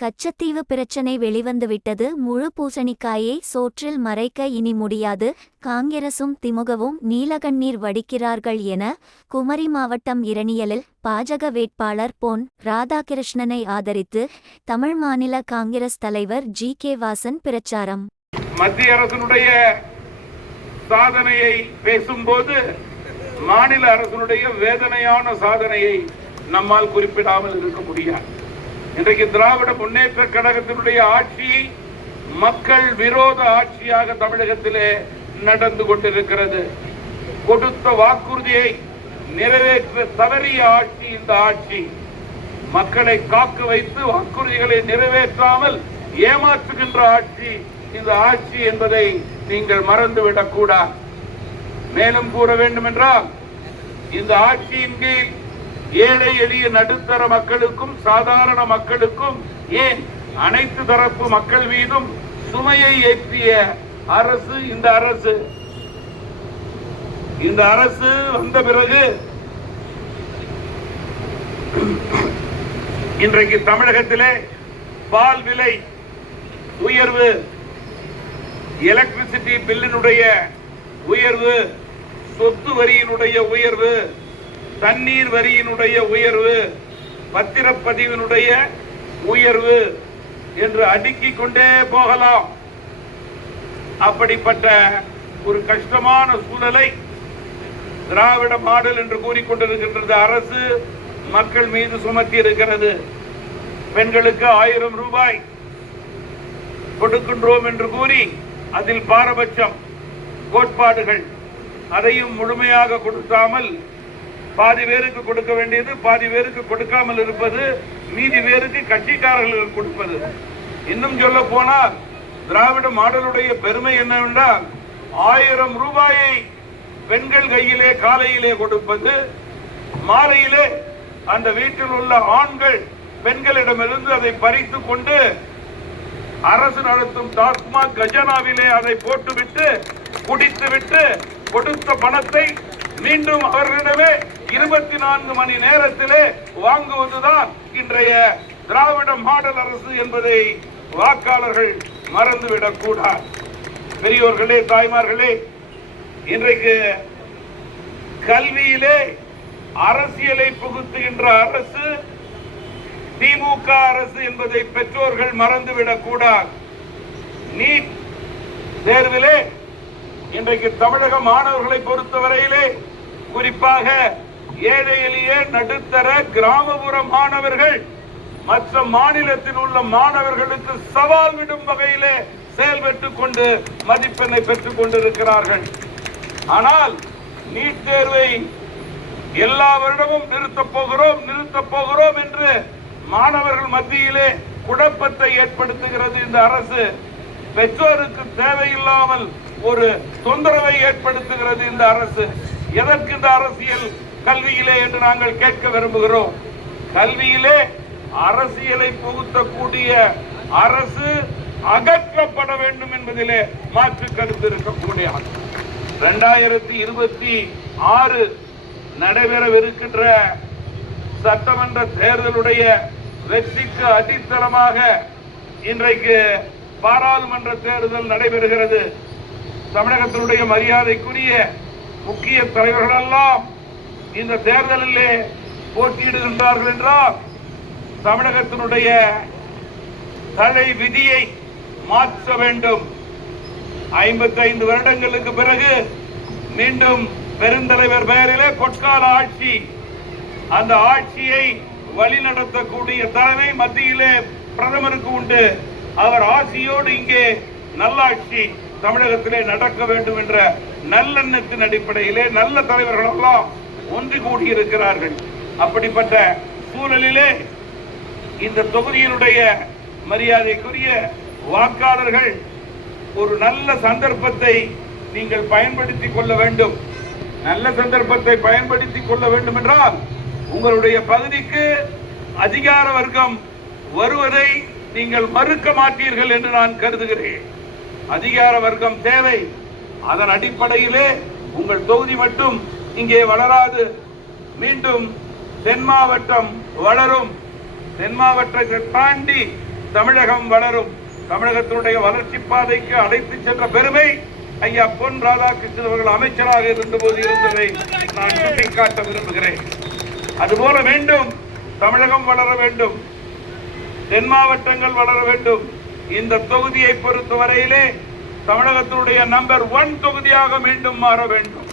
கச்சத்தீவு பிரச்சனை வெளிவந்துவிட்டது. முழு பூசணிக்காயை சோற்றில் மறைக்க இனி முடியாது. காங்கிரசும் திமுகவும் நீலகண்ணீர் வடிக்கிறார்கள் என குமரி மாவட்டம் இரணியலில் பாஜக வேட்பாளர் பொன் ராதாகிருஷ்ணனை ஆதரித்து தமிழ் மாநில காங்கிரஸ் தலைவர் ஜி.கே. வாசன் பிரச்சாரம். மத்திய அரசினுடைய சாதனையை பேசும்போது மாநில அரசினுடைய வேதனையான சாதனையை நம்மால் குறிப்பிடாமல் இருக்க முடியாது. இன்றைக்கு திராவிட முன்னேற்ற கழகத்தினுடைய ஆட்சி மக்கள் விரோத ஆட்சியாக தமிழகத்திலே நடந்து கொண்டிருக்கிறது. கொடுத்த வாக்குறுதியை நிறைவேற்ற தவறிய ஆட்சி இந்த ஆட்சி. மக்களை காக்க வைத்து வாக்குறுதிகளை நிறைவேற்றாமல் ஏமாற்றுகின்ற ஆட்சி இந்த ஆட்சி என்பதை நீங்கள் மறந்துவிடக் கூடாது. மேலும் கூற வேண்டும் என்றால், இந்த ஆட்சியின் கீழ் ஏழை எளிய நடுத்தர மக்களுக்கும் சாதாரண மக்களுக்கும் ஏன் அனைத்து தரப்பு மக்கள் மீதும் சுமையை ஏற்றிய அரசு இந்த அரசு. இந்த அரசு வந்த பிறகு இன்றைக்கு தமிழகத்திலே பால் விலை உயர்வு, எலக்ட்ரிசிட்டி பில்லினுடைய உயர்வு, சொத்து வரியினுடைய உயர்வு, தண்ணீர் வரியினுடைய உயர்வு, பத்திரப்பதிவினுடைய உயர்வு என்று அடுக்கிக் கொண்டே போகலாம். அப்படிப்பட்ட ஒரு கஷ்டமான சூழலை திராவிட மாடல் என்று கூறிக்கொண்டிருக்கின்றது அரசு மக்கள் மீது சுமத்தி இருக்கிறது. பெண்களுக்கு 1000 ரூபாய் கொடுக்கின்றோம் என்று கூறி அதில் பாரபட்சம் கோட்பாடுகள், அதையும் முழுமையாக கொடுக்காமல் பாதி பேருக்கு கொடுக்க வேண்டியது பாதி பேருக்கு கொடுக்காமல் இருப்பது, மீதி பேருக்கு கட்சிக்காரர்களுக்கு கொடுப்பது. இன்னும் சொல்ல போனால் திராவிட மாடலுடைய பெருமை என்னவென்றால் 1000 ரூபாயை பெண்கள் கையிலே காலையிலே கொடுப்பது, மாலையிலே அந்த வீட்டில் உள்ள ஆண்கள் பெண்களிடமிருந்து அதை பறித்து கொண்டு அரசு நடத்தும் டாஸ்மாக் கஜானாவிலே அதை போட்டுவிட்டு குடித்துவிட்டு கொடுத்த பணத்தை மீண்டும் அவர்களிடமே 24 மணி நேரத்திலே வாங்குவதுதான் இன்றைய திராவிட மாடல் அரசு என்பதை வாக்காளர்கள் மறந்துவிடக் கூடாது. பெரியோர்களே, தாய்மார்களே, இன்றைக்கு கல்வியிலே அரசியலை புகுத்துகின்ற அரசு திமுக அரசு என்பதை பெற்றோர்கள் மறந்துவிடக் கூடாது. நீட் தேர்விலே இன்றைக்கு தமிழக மாணவர்களை பொறுத்தவரையிலே குறிப்பாக ஏழை எளிய நடுத்தர கிராமப்புற மாணவர்கள் மற்ற மாநிலத்தில் உள்ள மாணவர்களுக்கு சவால் விடும் வகையிலே செயல்பட்டுக் கொண்டு மதிப்பெண்ணை பெற்றுக் கொண்டிருக்கிறார்கள். ஆனால் நீட் தேர்வை எல்லா வருடமும் நிறுத்தப் போகிறோம் என்று மாணவர்கள் மத்தியிலே குழப்பத்தை ஏற்படுத்துகிறது இந்த அரசு. பெற்றோருக்கு தேவையில்லாமல் ஒரு தொந்தரவை ஏற்படுத்துகிறது இந்த அரசு. எதற்கு இந்த அரசியல் கல்வியிலே என்று நாங்கள் கேட்க விரும்புகிறோம். கல்வியிலே அரசியலை புகுத்தக்கூடிய அரசு அகற்றப்பட வேண்டும் என்பதிலே மாற்று கருத்து இருக்கக்கூடிய 2026 நடைபெறவிருக்கின்ற சட்டமன்ற தேர்தலுடைய வெற்றிக்கு அடித்தளமாக இன்றைக்கு பாராளுமன்ற தேர்தல் நடைபெறுகிறது. தமிழகத்தினுடைய மரியாதைக்குரிய முக்கிய தலைவர்கள் எல்லாம் இந்த தேர்தலிலே போட்டியிடுகின்றார்கள் என்றால் தமிழகத்தினுடைய தலை விதியை மாற்ற வேண்டும். 55 வருடங்களுக்கு பிறகு மீண்டும் பெருந்தலைவர் பெயரிலே பொற்கால ஆட்சி, அந்த ஆட்சியை வழிநடத்தக்கூடிய தலைமை மத்தியிலே பிரதமருக்கு உண்டு. அவர் ஆட்சியோடு இங்கே நல்லாட்சி தமிழகத்திலே நடக்க வேண்டும் என்ற நல்லெண்ணத்தின் அடிப்படையிலே நல்ல தலைவர்கள் எல்லாம் ஒன்று கூடியிருக்கிறார்கள். அப்படிப்பட்ட சூழலிலே இந்த தொகுதியினுடைய மரியாதைக்குரிய வாக்காளர்கள் ஒரு நல்ல சந்தர்ப்பத்தை நீங்கள் பயன்படுத்திக் கொள்ள வேண்டும். நல்ல சந்தர்ப்பத்தை பயன்படுத்திக் கொள்ள வேண்டும் என்றால் உங்களுடைய பகுதிக்கு அதிகார வர்க்கம் வருவதை நீங்கள் மறுக்க மாட்டீர்கள் என்று நான் கருதுகிறேன். அதிகார வர்க்கம் தேவை. அதன் அடிப்படையிலே உங்கள் தொகுதி மட்டும் இங்கே வளராது, மீண்டும் தென் மாவட்டம் வளரும். தென் மாவட்டத்தை தாண்டி தமிழகம் வளரும். தமிழகத்தினுடைய வளர்ச்சி பாதைக்கு அழைத்து சென்ற பெருமை ஐயா பொன் ராதாகிருஷ்ணன் அவர்கள் அமைச்சராக இருந்தபோது இருந்ததை நான் சுட்டிக்காட்ட விரும்புகிறேன். அதுபோல வேண்டும், தமிழகம் வளர வேண்டும், தென் மாவட்டங்கள் வளர வேண்டும். இந்த தொகுதியை பொறுத்தவரையிலே தமிழகத்தினுடைய நம்பர் 1 தொகுதியாக மீண்டும் மாற வேண்டும்.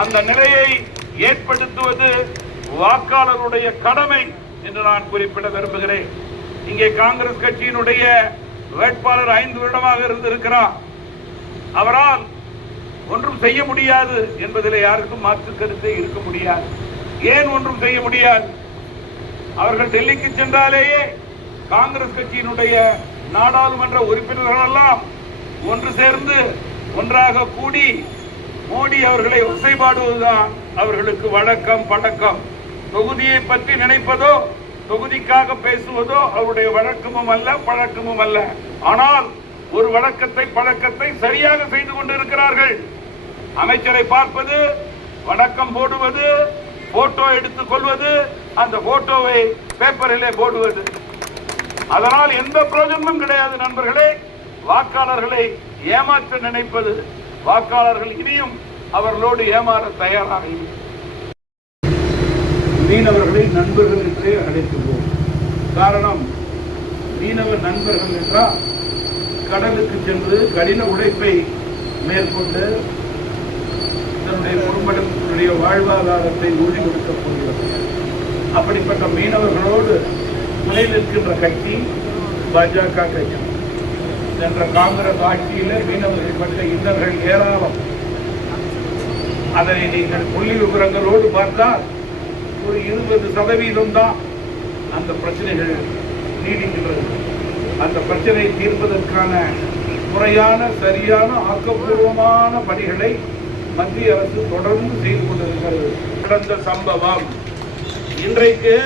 அந்த நிலையை ஏற்படுத்துவது வாக்காளருடைய கடமை என்று நான் குறிப்பிட விரும்புகிறேன். இங்கே காங்கிரஸ் கட்சியினுடைய வேட்பாளர் 5 வருடமாக இருந்திருக்கிறார். அவரால் ஒன்றும் செய்ய முடியாது என்பதில் யாருக்கும் மாற்று கருத்தே இருக்க முடியாது. ஏன் ஒன்றும் செய்ய முடியாது? அவர்கள் டெல்லிக்கு சென்றாலேயே காங்கிரஸ் கட்சியினுடைய நாடாளுமன்ற உறுப்பினர்கள் எல்லாம் ஒன்று சேர்ந்து ஒன்றாக கூடி மோடி அவர்களை ஒசைபாடுவதுதான் அவர்களுக்கு வழக்கம் பழக்கம். தொகுதியை பற்றி நினைப்பதோ தொகுதிக்காக பேசுவதோ அவருடைய வழக்கமும் அல்ல, பழக்கமும் அல்ல. ஆனால் ஒரு வழக்கத்தை பழக்கத்தை சரியாக செய்து கொண்டிருக்கிறார்கள். அமைச்சரை பார்ப்பது, வணக்கம் போடுவது, போட்டோ எடுத்துக் கொள்வது, அந்த போட்டோவை பேப்பரிலே போடுவது. அதனால் எந்த பிரயோஜனமும் கிடையாது நண்பர்களே. வாக்காளர்களை ஏமாற்ற நினைப்பது. வாக்காளர்கள் இனியும் அவர்களோடு ஏமாற தயாராக இல்லை. மீனவர்களை நண்பர்கள் என்றே அழைத்துள்ளோம். காரணம், மீனவ நண்பர்கள் என்றால் கடலுக்கு சென்று கடின உழைப்பை மேற்கொண்டு தன்னுடைய குடும்பத்தினுடைய வாழ்வாதாரத்தை உறுதி கொடுக்கப் போகிறது. அப்படிப்பட்ட மீனவர்களோடு துணை நிற்கின்ற கட்சி பாஜக கட்சி. சென்ற காங்கிரஸ் ஆட்சியில் மீனவர்கள் பட்ட இன்னல்கள் ஏராளம். அதனை நீங்கள் புள்ளி விவரங்களோடு பார்த்தால் ஒரு 20% தான் அந்த பிரச்சனைகள் நீடிக்கின்றது. அந்த பிரச்சனையை தீர்ப்பதற்கான முறையான சரியான ஆக்கப்பூர்வமான பணிகளை மத்திய அரசு தொடர்ந்து செய்து கொண்டிருக்கிறது. கடந்த சம்பவம் இன்றைக்கு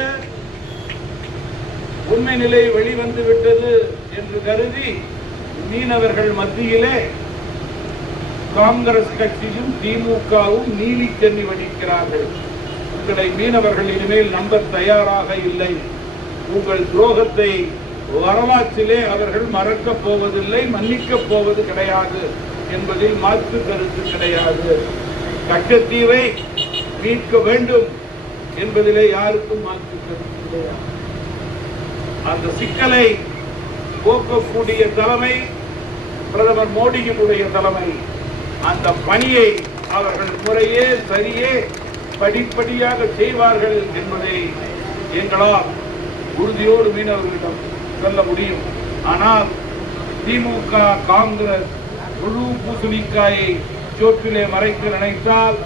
உண்மை நிலை வெளிவந்து விட்டது என்று கருதி மீனவர்கள் மத்தியிலே காங்கிரஸ் கட்சியும் திமுகவும் நீலி தண்ணி வடிக்கிறார்கள். உங்களை மீனவர்கள் இனிமேல் நம்ப தயாராக இல்லை. உங்கள் துரோகத்தை வரலாற்றிலே அவர்கள் மறக்கப் போவதில்லை, மன்னிக்கப் போவது கிடையாது என்பதில் மாற்று கருத்து கிடையாது. கச்சத்தீவை மீட்க வேண்டும் என்பதிலே யாருக்கும் மாற்று கருத்து கிடையாது. அந்த சிக்கலை போக்கக்கூடிய தலைமை பிரதமர் மோடியினுடைய தலைமை. அந்த பணியை அவர்கள் முறையே சரியே படிப்படியாக செய்வார்கள் என்பதை எங்களால் உறுதியோடு மீனவர்களிடம் சொல்ல முடியும். ஆனால் திமுக காங்கிரஸ் முழு பூசணிக்காயை சோற்றிலே மறைக்க நினைத்தால்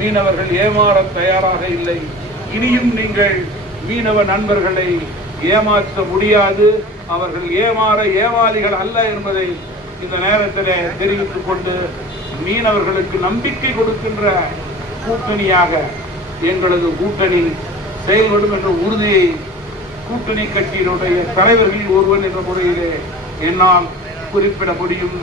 மீனவர்கள் ஏமாற தயாராக இல்லை. இனியும் நீங்கள் மீனவ நண்பர்களை ஏமாற்ற முடியாது. அவர்கள் ஏமாளிகள் அல்ல என்பதை இந்த நேரத்தில் தெரிவித்துக் கொண்டு, மீனவர்களுக்கு நம்பிக்கை கொடுக்கின்ற கூட்டணியாக எங்களது கூட்டணி செயல்படும் என்ற உறுதியை கூட்டணி கட்சியினுடைய தலைவர்களில் ஒருவன் என்ற முறையிலே என்னால் குறிப்பிட முடியும்.